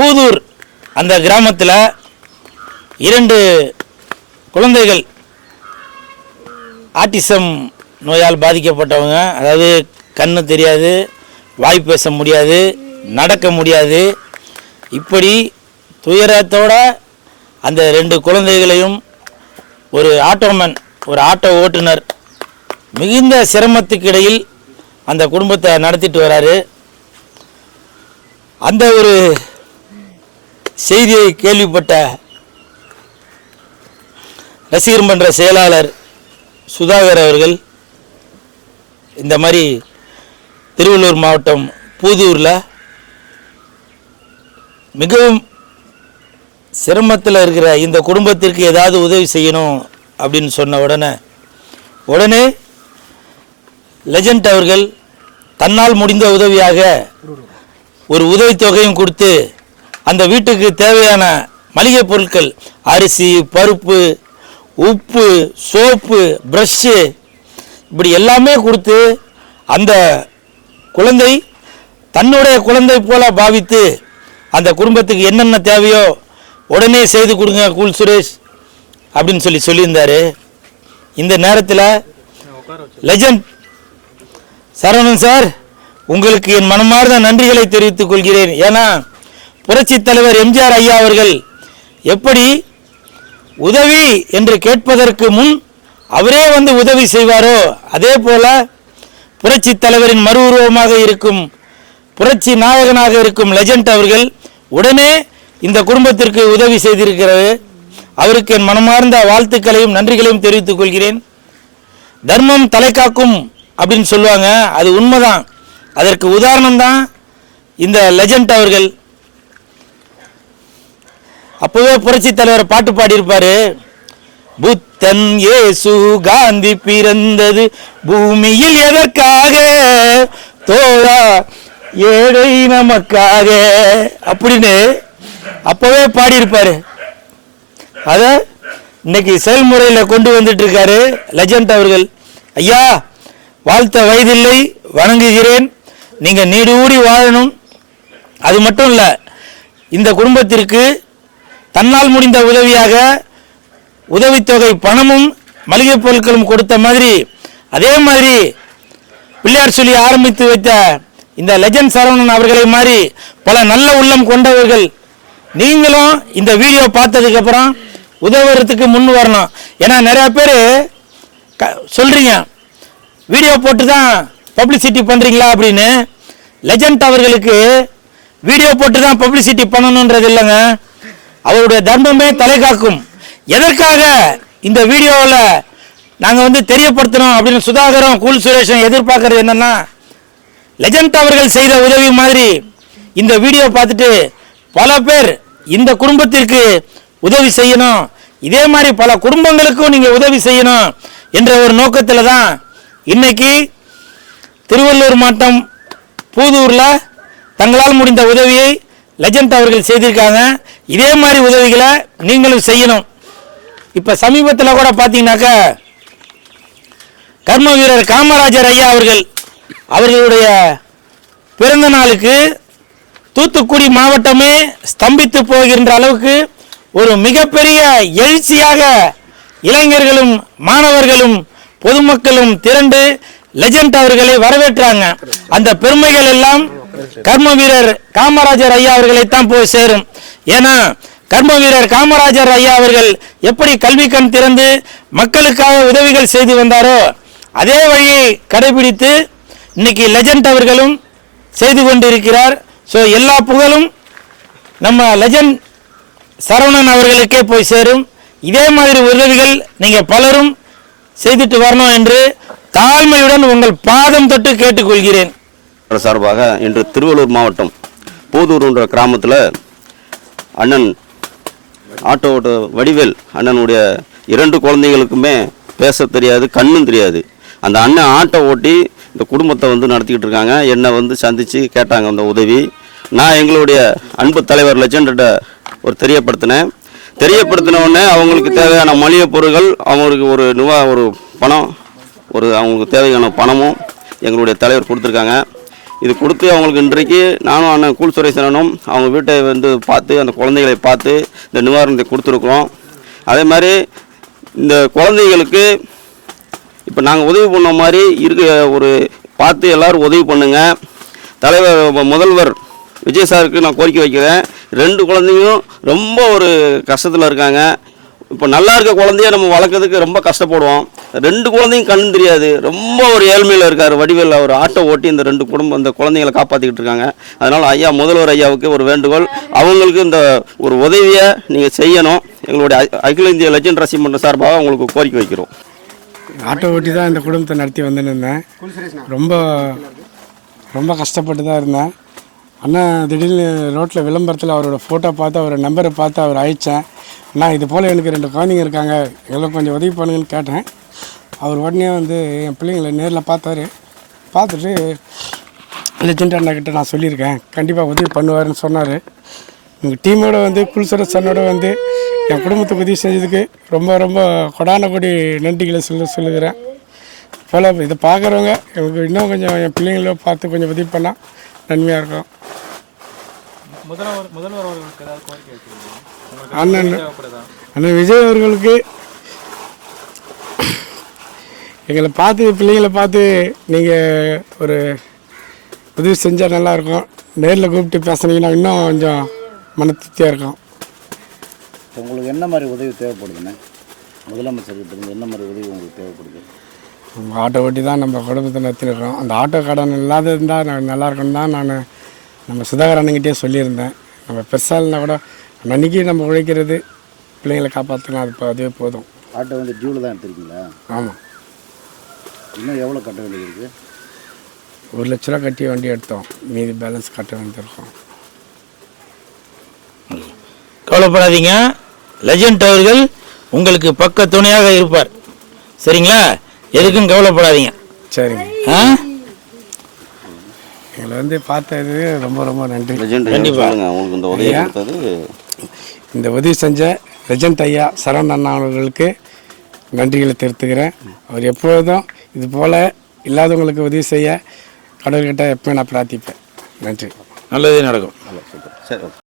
பூதூர் அந்த கிராமத்தில் 2 குழந்தைகள் ஆட்டிசம் நோயால் பாதிக்கப்பட்டவங்க, அதாவது கண்ணு தெரியாது, வாய் பேச முடியாது, நடக்க முடியாது, இப்படி துயரத்தோட அந்த 2 குழந்தைகளையும் ஒரு ஆட்டோமேன், ஒரு ஆட்டோ ஓட்டுநர் மிகுந்த சிரமத்துக்கு இடையில் அந்த குடும்பத்தை நடத்திட்டு வராரு. அந்த ஒரு செய்தியை கேள்விப்பட்ட ரசிகர் மன்ற செயலாளர் சுதாகர் அவர்கள் இந்த மாதிரி திருவள்ளூர் மாவட்டம் பூதூரில் மிகவும் சிரமத்தில் இருக்கிற இந்த குடும்பத்திற்கு ஏதாவது உதவி செய்யணும் அப்படின்னு சொன்ன உடனே லெஜண்ட் அவர்கள் தன்னால் முடிந்த உதவியாக ஒரு உதவித்தொகையும் கொடுத்து அந்த வீட்டுக்கு தேவையான மளிகை பொருட்கள், அரிசி, பருப்பு, உப்பு, சோப்பு, ப்ரஷ்ஷு, இப்படி எல்லாமே கொடுத்து அந்த குழந்தை தன்னுடைய குழந்தை போல பாவித்து அந்த குடும்பத்துக்கு என்னென்ன தேவையோ உடனே செய்து கொடுங்க கூல் சுரேஷ் அப்படின்னு சொல்லியிருந்தார். இந்த நேரத்தில் லெஜண்ட் சரவணன் சார், உங்களுக்கு என் மனமார்ந்த நன்றிகளை தெரிவித்துக் கொள்கிறேன். ஏன்னா புரட்சி தலைவர் எம்ஜிஆர் ஐயா அவர்கள் எப்படி உதவி என்று கேட்பதற்கு முன் அவரே வந்து உதவி செய்வாரோ, அதே போல புரட்சி தலைவரின் மறு உருவமாக இருக்கும் புரட்சி நாயகனாக இருக்கும் லெஜண்ட் அவர்கள் உடனே இந்த குடும்பத்திற்கு உதவி செய்திருக்கிறது. அவருக்கு என் மனமார்ந்த வாழ்த்துக்களையும் நன்றிகளையும் தெரிவித்துக் கொள்கிறேன். தர்மம் தலை காக்கும் அப்படின்னு சொல்லுவாங்க, அது உண்மைதான். அதற்கு உதாரணம் தான் இந்த லெஜண்ட் அவர்கள். அப்போவே புரட்சி தலைவர் பாட்டு பாடியிருப்பாரு, புத்தன் இயேசு காந்தி பிறந்தது பூமியில் எதற்காக, தோழா ஏழை நமக்காக அப்படின்னு அப்போவே பாடியிருப்பாரு. அத இன்னைக்கு செயல்முறையில் கொண்டு வந்துட்டு இருக்காரு லெஜண்ட் அவர்கள். ஐயா, வாழ்த்த வயதில்லை, வணங்குகிறேன். நீங்கள் நீடூடி வாழணும். அது மட்டும் இல்லை, இந்த குடும்பத்திற்கு தன்னால் முடிந்த உதவியாக உதவித்தொகை பணமும் மளிகை பொருட்களும் கொடுத்த மாதிரி, அதே மாதிரி பிள்ளையார் சொல்லி ஆரம்பித்து வைத்த இந்த லெஜண்ட் சரவணன் அவர்களை மாதிரி பல நல்ல உள்ளம் கொண்டவர்கள் நீங்களும் இந்த வீடியோ பார்த்ததுக்கப்புறம் உதவுறதுக்கு முன் வரணும். ஏன்னா நிறையா பேர் சொல்கிறீங்க, வீடியோ போட்டு தான் பப்ளிசிட்டி பண்ணுறீங்களா அப்படின்னு. லெஜண்ட் அவர்களுக்கு வீடியோ போட்டு தான் பப்ளிசிட்டி பண்ணணுன்றது இல்லைங்க, அவருடைய தர்மமே தலை காக்கும். எதற்காக இந்த வீடியோவில் நாங்கள் வந்து தெரியப்படுத்தணும் அப்படின்னு சுதாகரும் கூல் சுரேஷும் எதிர்பார்க்கறது என்னென்னா, லெஜண்ட் அவர்கள் செய்த உதவி மாதிரி இந்த வீடியோ பார்த்துட்டு பல பேர் இந்த குடும்பத்திற்கு உதவி செய்யணும், இதே மாதிரி பல குடும்பங்களுக்கும் நீங்கள் உதவி செய்யணும் என்ற ஒரு நோக்கத்தில் தான் இன்னைக்கு திருவள்ளூர் மாவட்டம் பூதூரில் தங்களால் முடிந்த உதவியை லெஜண்ட் அவர்கள் செய்திருக்காங்க. இதே மாதிரி உதவிகளை நீங்களும் செய்யணும். இப்போ சமீபத்தில் கூட பார்த்தீங்கன்னாக்கா கர்ம வீரர் காமராஜர் ஐயா அவர்களுடைய பிறந்த நாளுக்கு தூத்துக்குடி மாவட்டமே ஸ்தம்பித்து போகின்ற அளவுக்கு ஒரு மிகப்பெரிய எழுச்சியாக இளைஞர்களும் மாணவர்களும் பொதுமக்களும் திரண்டு லெஜண்ட் அவர்களை வரவேற்றாங்க. அந்த பெருமைகள் எல்லாம் கர்ம வீரர் காமராஜர் ஐயா அவர்களைத்தான் போய் சேரும். ஏன்னா கர்ம வீரர் காமராஜர் ஐயா அவர்கள் எப்படி கல்வி கண் திறந்து மக்களுக்காக உதவிகள் செய்து வந்தாரோ அதே வழியை கடைபிடித்து இன்னைக்கு லெஜண்ட் அவர்களும் செய்து கொண்டிருக்கிறார். ஸோ எல்லா புகழும் நம்ம லெஜண்ட் சரவணன் அவர்களுக்கே போய் சேரும். இதே மாதிரி உதவிகள் நீங்கள் பலரும் செய்துட்டு வரணும் என்று தாழ்மையுடன் உங்கள் பாதம் தொட்டு கேட்டுக்கொள்கிறேன். சார்பாக இன்று திருவள்ளூர் மாவட்டம் பூதூர் என்ற கிராமத்தில் அண்ணன் ஆட்டோ வடிவேல் அண்ணனுடைய 2 குழந்தைகளுக்குமே பேச தெரியாது, கண்ணும் தெரியாது. அந்த அண்ணன் ஆட்டோ ஓட்டி இந்த குடும்பத்தை வந்து நடத்திக்கிட்டு இருக்காங்க. என்னை வந்து சந்தித்து கேட்டாங்க அந்த உதவி. நான் எங்களுடைய அன்பு தலைவர் லெஜண்ட்ட ஒரு தெரியப்படுத்தின உடனே அவங்களுக்கு தேவையான மளிகை பொருட்கள், அவங்களுக்கு ஒரு பணம், அவங்களுக்கு தேவையான பணமும் எங்களுடைய தலைவர் கொடுத்துருக்காங்க. இது கொடுத்து அவங்களுக்கு இன்றைக்கு நானும் அண்ணன் கூல் சுரேசனும் அவங்க வீட்டை வந்து பார்த்து அந்த குழந்தைகளை பார்த்து இந்த நிவாரணத்தை கொடுத்துருக்குறோம். அதே மாதிரி இந்த குழந்தைகளுக்கு இப்போ நாங்கள் உதவி பண்ண மாதிரி ஒரு பார்த்து எல்லோரும் உதவி பண்ணுங்கள். முதல்வர் விஜய் சாருக்கு நான் கோரிக்கை வைக்கிறேன். 2 குழந்தையும் ரொம்ப ஒரு கஷ்டத்தில் இருக்காங்க. இப்போ நல்லா இருக்க குழந்தைய நம்ம வளர்க்கறதுக்கு ரொம்ப கஷ்டப்படுவோம். 2 குழந்தையும் கண் தெரியாது, ரொம்ப ஒரு ஏழ்மையில் இருக்கார் வடிவேல். அவர் ஆட்டோ ஓட்டி இந்த 2 இந்த குழந்தைங்களை காப்பாற்றிக்கிட்டு இருக்காங்க. அதனால் ஐயா முதல்வர் ஐயாவுக்கு ஒரு வேண்டுகோள், அவங்களுக்கு இந்த ஒரு உதவியை நீங்கள் செய்யணும். எங்களுடைய அகில இந்திய லெஜண்ட் ரசிகர் மன்ற சார்பாக உங்களுக்கு கோரிக்கை வைக்கிறோம். ஆட்டோ ஓட்டி தான் இந்த குடும்பத்தை நடத்தி வந்துன்னு இருந்தேன். ரொம்ப ரொம்ப கஷ்டப்பட்டு தான் இருந்தேன். அண்ணா திடீர்னு ரோட்டில் விளம்பரத்தில் அவரோட ஃபோட்டோ பார்த்து அவரோட நம்பரை பார்த்து அவர் அழைச்சேன். அண்ணா இது போல் எனக்கு 2 குழந்தைங்க இருக்காங்க, எங்களுக்கு கொஞ்சம் உதவி பண்ணுங்கன்னு கேட்டேன். அவர் உடனே வந்து என் பிள்ளைங்களை நேரில் பார்த்துட்டு லெஜெண்ட் அண்ணா கிட்ட நான் சொல்லியிருக்கேன், கண்டிப்பாக உதவி பண்ணுவாருன்னு சொன்னார். உங்கள் டீமோட வந்து குல்சுரேஷ் அண்ணோட வந்து என் குடும்பத்துக்கு உதவி செஞ்சதுக்கு ரொம்ப ரொம்ப கொடான கொடி நன்றிகளை சொல்லுகிறேன். போல் இதை பார்க்குறவங்க எனக்கு இன்னும் கொஞ்சம் என் பிள்ளைங்கள பார்த்து கொஞ்சம் உதவி பண்ணால் நன்மையாக இருக்கும். அண்ணன் விஜய் அவர்களுக்கு எங்களை பார்த்து பிள்ளைங்களை பார்த்து நீங்கள் ஒரு உதவி செஞ்சால் நல்லாயிருக்கும். நேரில் கூப்பிட்டு பேசுனீங்கன்னா இன்னும் கொஞ்சம் மன திருப்தியாக இருக்கும். உங்களுக்கு என்ன மாதிரி உதவி தேவைப்படுதுண்ணே? முதலமைச்சர்கிட்ட என்ன மாதிரி உதவி உங்களுக்கு தேவைப்படுது? ஆட்டோ ஓட்டி தான் நம்ம குடும்பத்தை நடத்திருக்கோம். அந்த ஆட்டோ கடன் இல்லாத இருந்தால் நல்லா இருக்குன்னு தான் நான் நம்ம சுதாகர் அண்ணங்கிட்டே சொல்லியிருந்தேன். நம்ம பெருசாக இல்லைனா கூட அன்றைக்கி நம்ம உழைக்கிறது பிள்ளைங்களை காப்பாற்றலாம், அதுவே போதும். ஆட்டோ வந்து டியூவில் தான் எடுத்துருக்கீங்களா? ஆமாம். இன்னும் எவ்வளோ கட்ட வேண்டியது இருக்குது? 1 லட்ச ரூபா கட்டி வண்டி எடுத்தோம், மீதி பேலன்ஸ் கட்ட வேண்டியிருக்கோம். கவலைப்படாதீங்க, லெஜண்ட் அவர்கள் உங்களுக்கு பக்க துணையாக இருப்பார். சரிங்களா? எதுக்கும் கவலைப்படாதீங்க. சரிங்க. எங்களை வந்து பார்த்தது ரொம்ப ரொம்ப நன்றி. இந்த உதவி செஞ்ச லெஜண்ட் ஐயா சரவண அண்ணா அவர்களுக்கு நன்றிகளை தெரிவித்துக்கிறேன். அவர் எப்பொழுதும் இது போல் இல்லாதவங்களுக்கு உதவி செய்ய கடவுள்கிட்ட எப்போ நான் பிரார்த்திப்பேன். நன்றி. நல்லதே நடக்கும். சரி.